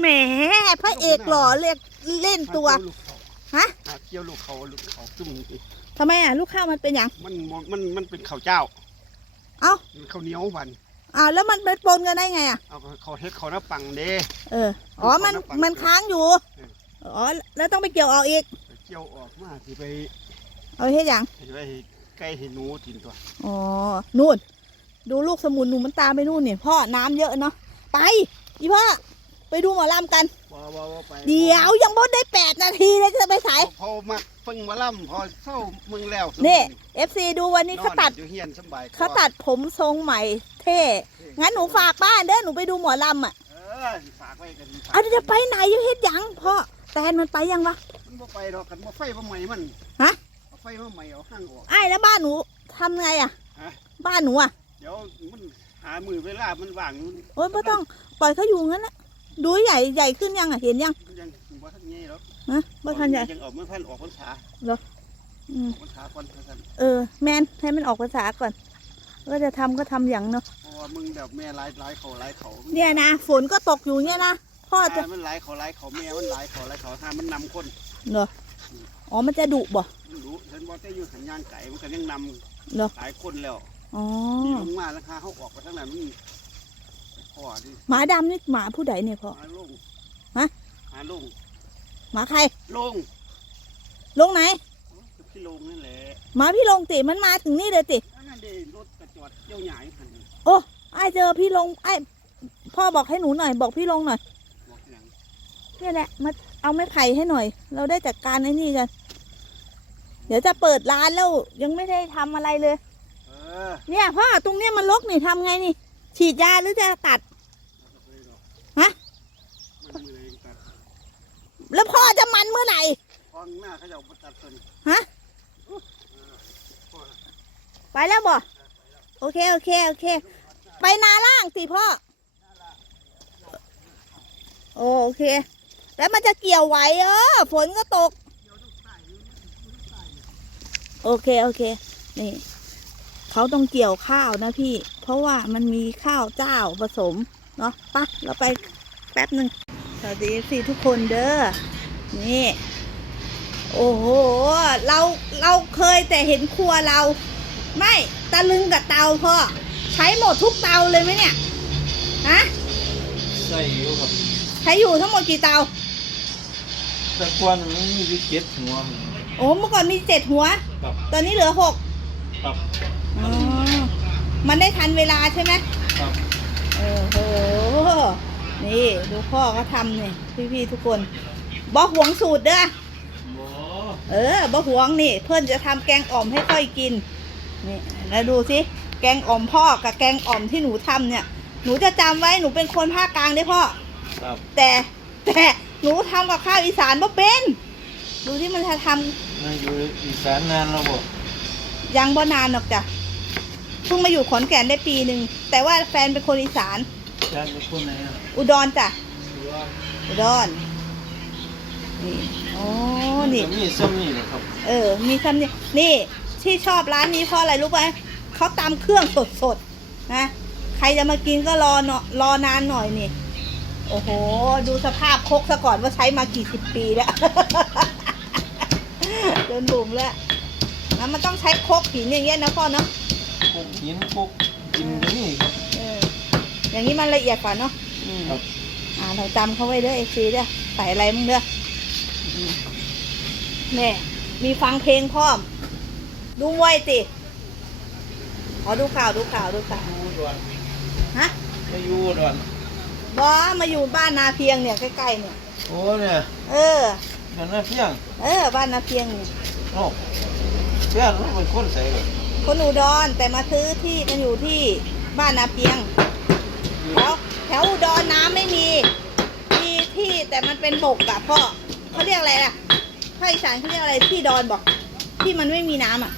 แหมพระเอกหล่อเรียกเล่นตัว ฮะ หาเกี่ยวลูกเขาลูกเขาจุ่มนี่ทำไมอะลูกข้าวมันเป็นอย่างมันบ่มันมันเป็นข้าวเจ้าเอ้ามันข้าวเหนียววันอ้าวแล้วมันเป็นปนกันได้ไงอะ เอาเขาเฮ็ดเขาวหน้าปังเด้ เออ อ๋อ มัน มันค้างอยู่ อ๋อ แล้วต้องไปเกี่ยวออกอีก เกี่ยวออกมาสิไปเอาให้อย่างสิไปให้ไก่ให้หนูกินตัว อ๋อ นู่น ดูลูกสมุนหนูมันตามไปนู่นเนี่ยพ่อน้ำเยอะเนาะ ไป อีพ่อ ไปดูหมอลำกัน บ่บ่บ่ไปเดี๋ยวยังบ่ได้แปดนาทีเลยจะไปสาย พอมาเพิ่งมาล่ำพอเศร้ามึงแล้วนี่ FC ดูวันนี้เขาตัดนอนอยู่เฮียนสำบายกว่เขาตัดผมทรงใหม่เท่ งั้นหนูฝากบ้านเด้อหนูไปดูหมอลำอะ เออฝากไว้กันเอาเดี๋ยวจะไปไหนยังเฮ็ดหยังพ่อแตนมันไปยังวะ มันบ่ไปดอกกันบ่ไฟบ่ใหม่มันฮะ เอาไฟบ่ใหม่เอาห้างออก ไอ้ายแล้วบ้านหนูทำไงอะ ฮะ บ้านหนูอะ เดี๋ยวมันหามือเวลามันว่างมันโอ๊ยไม่ต้องปล่อยเขาอยู่งั้นนะ ดูใหญ่ใหญ่ขึ้นยังอะเห็นยังยังบ่ทันใหญ่หรอกฮะบ่ทันใหญ่ยังออกมาพันออกพรรษาอืมออกพรรษาก่อนว่าซั่นเออ แมนให้มันออกภาษาก่อนก็จะทำก็ทำอย่างเนาะเพราะว่ามึงแบบแม่หลายหลายเขาหลายเขาเนี่ยนะฝนก็ตกอยู่เนี่ยนะพ่อจะมันหลายเขาหลายเขาแม่มันหลายเขาหลายเขาถ้ามันนำคนเหรออ๋อมันจะดุบ่มันรู้เห็นบ่ได้อยู่สัญญาณไก่มันก็ยังนำเหรอหลายคนแล้วอ๋อนี่ลงมาแล้วค่ะเขาออกไปทางนั้นมัน พ่อดิหมาดำนี่หมาผู้ใดเนี่ยพ่อ หาลงฮะ หาลงหมาใครลงลงไหน พี่ลงนั่นแหละหมาพี่ลงติมันมาถึงนี่เลยตินั่นเด้รถกระจอดเกี่ยวใหญ่คันนี้ไอ้ายเจอพี่ลงไอ้ายพ่อบอกให้หนูหน่อย บอกพี่ลงหน่อยบอกอย่างเนี่ยแหละมาเอาไม้ไผ่ให้หน่อย เราได้จัดการไอ้นี่กันเดี๋ยวจะเปิดร้านแล้วยังไม่ได้ทำอะไรเลย เออเนี่ยพ่อตรงเนี้ยมันรกนี่ทำไงนี่ ฉีดยาหรือจะตัด ฮะมันมือเองตัดแล้วพ่อจะมันเมื่อไหร่ฟองหน้าเขาจะเอาไปตัดต้นฮะ ไปแล้วบ่ โอเค โอเค โอเค ไปนาล่างสิพ่อ โอเค แล้วมันจะเกี่ยวไหวเออ ฝนก็ตก โอเค โอเค นี่ เขาต้องเกี่ยวข้าวนะพี่ เพราะว่ามันมีข้าวเจ้าผสม เนาะไปะเราไปแป๊บหนึ่งสวัสดีสิทุกคนเด้อ นี่ โอ้โห เรา เราเคยแต่เห็นครัวเรา ไม่ตะลึงกับเตาพ่อ ใช้หมดทุกเตาเลยไหมเนี่ย ฮะใส่อยู่ครับใช้อยู่ทั้งหมดกี่เตา แต่กวนมันมีวิกเก็ตหัวมันโอ้ เมื่อก่อนมีเจ็ดหัว ครับตอนนี้เหลือหกครับ อ๋อ มันได้ทันเวลาใช่ไหมครับ โอ้โห นี่ดูพ่อเขาทำเนี่ยพี่ๆทุกคนบ่หวงสูตรเด้อโอ้เออบ่หวงนี่ เพื่อนจะทำแกงอ่อมให้ค่อยกิน นี่แล้วดูสิแกงอ่อมพ่อกับแกงอ่อมที่หนูทำเนี่ย หนูจะจำไว้หนูเป็นคนภาคกลางได้อพ่อครับ แต่แต่หนูทำกับข้าวอีสานบ่เป็น ดูที่มันจะทำมาอยู่อีสานนานแล้วบ่ยังบ่นานหรอกจ้ะเพิ่งมาอยู่ขอนแก่นได้ปีหนึ่งแต่ว่าแฟนเป็นคนอีสานจานเป็นคนไหนอะอุดรจ้ะหรือว่าอุดรนี่โอ้นี่มัมีซ้ำนี่เหรอครับเออ มีคำนี้นี่ที่ชอบร้านนี้เพราะอะไรรู้ไหมเขาตำเครื่องสดๆนะ ใครจะมากินก็รอเนาะรอนานหน่อยนี่ โอ้โห ดูสภาพครกซะก่อนว่าใช้มากี่สิบปีแล้ว เดินบุ๋มแล้วแล้วมันต้องใช้ครกหินอย่างเงี้ยนะพ่อเนาะ พวกหินพวกกินก็นี่ครับ เอออย่างนี้มันละเอียดกว่าเนาะอืมครับ อ่าเราจำเขาไว้เด้อเอซีเด้อใส่อะไรมึงเด้ออืมเนี่ยมีฟังเพลงพร้อม ดูมวยติขอดูข่าวดูข่าวดูข่าวอยู่ดอนฮะมาอยู่ดอนบอมาอยู่บ้านนาเพียงเนี่ยใกล้ๆเนี่ย โอ้เนี่ยเออนั่นน่ะเพียงเออ บ้านนาเพียงเนี่ย โอ้เพียงมันเป็นคนใส่เลย คนอุดรแต่มาซื้อที่มันอยู่ที่บ้านนาเพียงแถวแถวอุดรน้ำไม่มี มีที่แต่มันเป็นบกอะพ่อเขาเรียกอะไรล่ะภาคอีสานเขาเรียกอะไรที่ดอนบอก ที่มันไม่มีน้ำอะ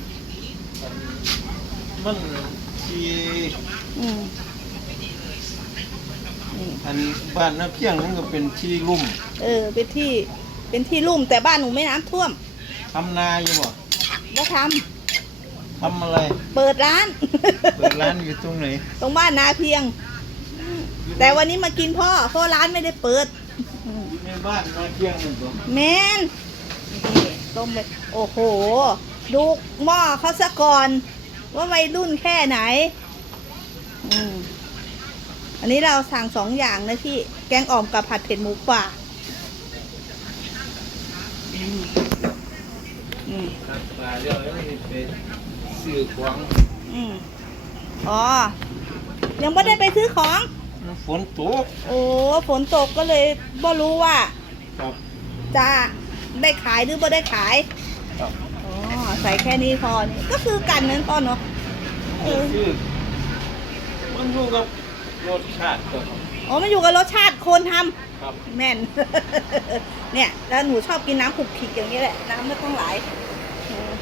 มันที่อืมนี่อันบ้านน่ะเพียงนั่นก็เป็นที่ลุ่มเออ เป็นที่เป็นที่ลุ่มแต่บ้านหนูไม่น้ำท่วมทำนาอยู่บ่แล้ว ททำอะไรำเปิดร้าน เปิดร้านอยู่ตรงไหน ตรงบ้านนาเพียง แต่วันนี้มากินพ่อเพราะร้านไม่ได้เปิดอืมในบ้านมาเที่ยงหนึ่งตัวแมนนี่ต้มไปโอ้โห ดูหม้อเขาซะก่อน ว่าวัยรุ่นแค่ไหน อืมอันนี้เราสั่งสองอย่างนะพี่ แกงอ่อมกับผัดเผ็ดหมูป่าอืมอืมตัดปลาเรียวแล้วมันไป ซื้อของอืมอ๋อ ยังไม่ได้ไปซื้อของมันฝนตกโอ้ฝนตกก็เลยบ่รู้ว่าครับ จะได้ขายหรือบ่ได้ขายครับ อ๋อใส่แค่นี้พอนี่ก็คือกันนั้นพอเนาะเออคือมันอยู่กับรสชาติก็ครับอ๋อมันอยู่กับรสชาติคนทำ ครับแม่น เนี่ย แล้วหนูชอบกินน้ำขลุกขลิกอย่างนี้แหละ น้ำไม่ต้องไหล เออ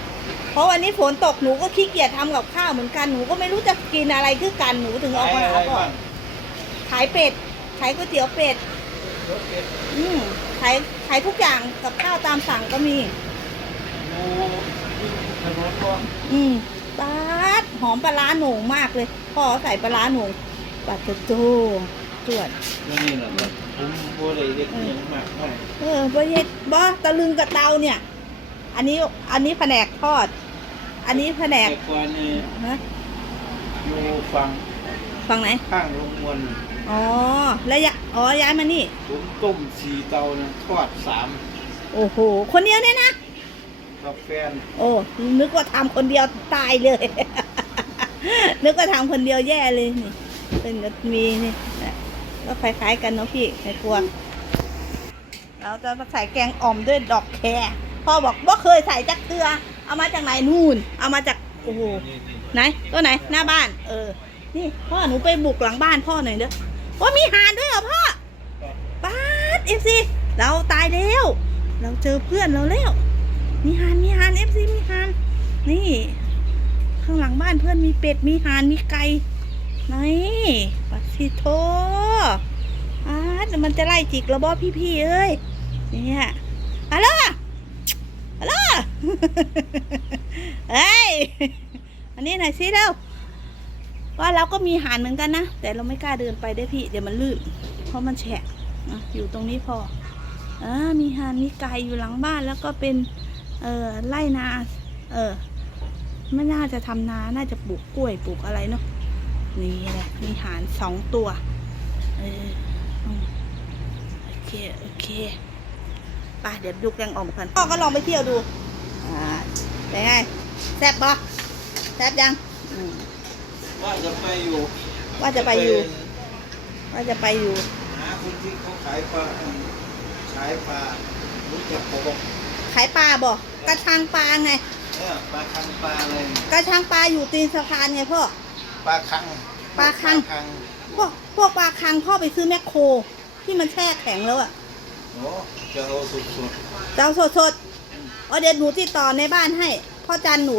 เพราะวันนี้ฝนตกหนูก็ขี้เกียจทำกับข้าวเหมือนกันหนูก็ไม่รู้จะกินอะไรคือกันหนูถึงออกมาหาพ่อบ้างขายเป็ดขายก๋วยเตี๋ยวเป็ดรสเป็ดอืมขายขายทุกอย่างกับข้าวตามสั่งก็มีอยู่อยู่ถนนก็อืมปาดหอมปลาร้าโหน่งมากเลยพ่อใส่ปลาร้าโหน่งปัดโจโจจวดนี่แหละครับผมบ่ได้เด็กอหยังมากมายเออบ่เฮ็ดบ่ตะลึงกับเตาเนี่ย อันนี้อันนี้แผนกทอด อันนี้แผนกแต่ก่อนนี่ฮะอยู่ฝั่งฝั่งไหน ข้างโรงมวลอ๋อ แล้วยะอ๋อ ย้ายมานี่ ผมต้มสี่เตานะทอดสามโอ้โห คนเดียวเนี่ยนะ กับแฟนโอ้ นึกว่าทำคนเดียวตายเลย นึกว่าทำคนเดียวแย่เลยนี่เป็นก็มีนี่ก็คล้ายๆกันเนาะพี่ในครัว เราจะมาใส่แกงอ่อมด้วยดอกแคร พ่อบอกว่าเคยใส่จักเกลือเอามาจากไหนนู่น เอามาจากโอ้โหไหนตัวไหนหน้าบ้าน เออ นี่พ่อหนูไปบุกหลังบ้านพ่อหน่อยเด้อว่ามีหานด้วยเหรอพ่อป้าดเอฟซีเราตายแล้ว เราเจอเพื่อนเราแล้ว มีหานมีหานเอฟซีมีหานนี่ข้างหลังบ้านเพื่อนมีเป็ดมีหานมีไก่นี่ปัดสิโทอาแต่มันจะไล่จิกระบอพี่ๆเอ้ยเนี่ยฮัลโหล ฮัลโหลเฮ้ยอันนี้หน่อยสิเร็วว่าเราก็มีหานเหมือนกันนะ แต่เราไม่กล้าเดินไปได้พี่ เดี๋ยวมันลื่น เพราะมันแฉะอะอยู่ตรงนี้พออ่มีหานมีไก่อยู่หลังบ้านแล้วก็เป็นเออไร่นา เออ ไม่น่าจะทำนา น่าจะปลูกกล้วยปลูกอะไรเนาะ นี่แหละ มีหานสองตัว เออ โอเค โอเค ไปเดี๋ยวดูแกงอ่อมกันพ่อก็ลองไปเที่ยวดูอ่าเป็นไงแซ่บปะแซ่บยังอืมว่าจะไปอยู่ว่าจะไปอยู่ ว่าจะไปอยู่หาคนที่เขาขายปลาขายปลารู้จักเขาบอกขายปลาบอกกระชังปลาไงเออปลาคังปลาอะไรกระชังปลาอยู่ตีนสะพานไงพ่อ ปลาคังปลาคังคัง พวกพวกปลาคังพ่อไปซื้อแมคโครที่มันแช่แข็งแล้วอะ โอ้จะเอาสุดจะเอาสดสดๆอ๋อเดี๋ยวหนูติดต่อในบ้านให้ พ่อจันหนู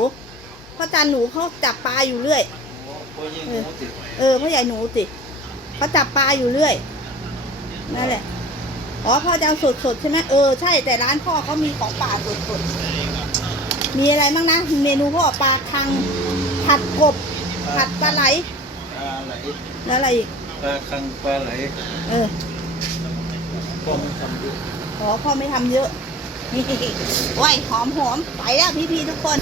พ่อจันหนูเขาจับปลาอยู่เรื่อยๆโอ้พอยิงหมูติดเออพ่อใหญ่หนูสิเขาจับปลาอยู่เรื่อยนั่นแหละ อ๋อพ่อจะเอาสดสดๆใช่ไหมเออใช่แต่ร้านพ่อเขามีของป่าสดสดๆมีอะไรบ้างนะ เมนูพ่อปลาคังผัดกบผัดปลาไหลปลาไหลแล้วอะไรอีกปลาคังปลาไหล เออ พ่อไม่ทำเยู่อ๋อพ่อไม่ทำเยอะนี่โอ้ยหอมหอมไปแล้วพี่ๆทุกคน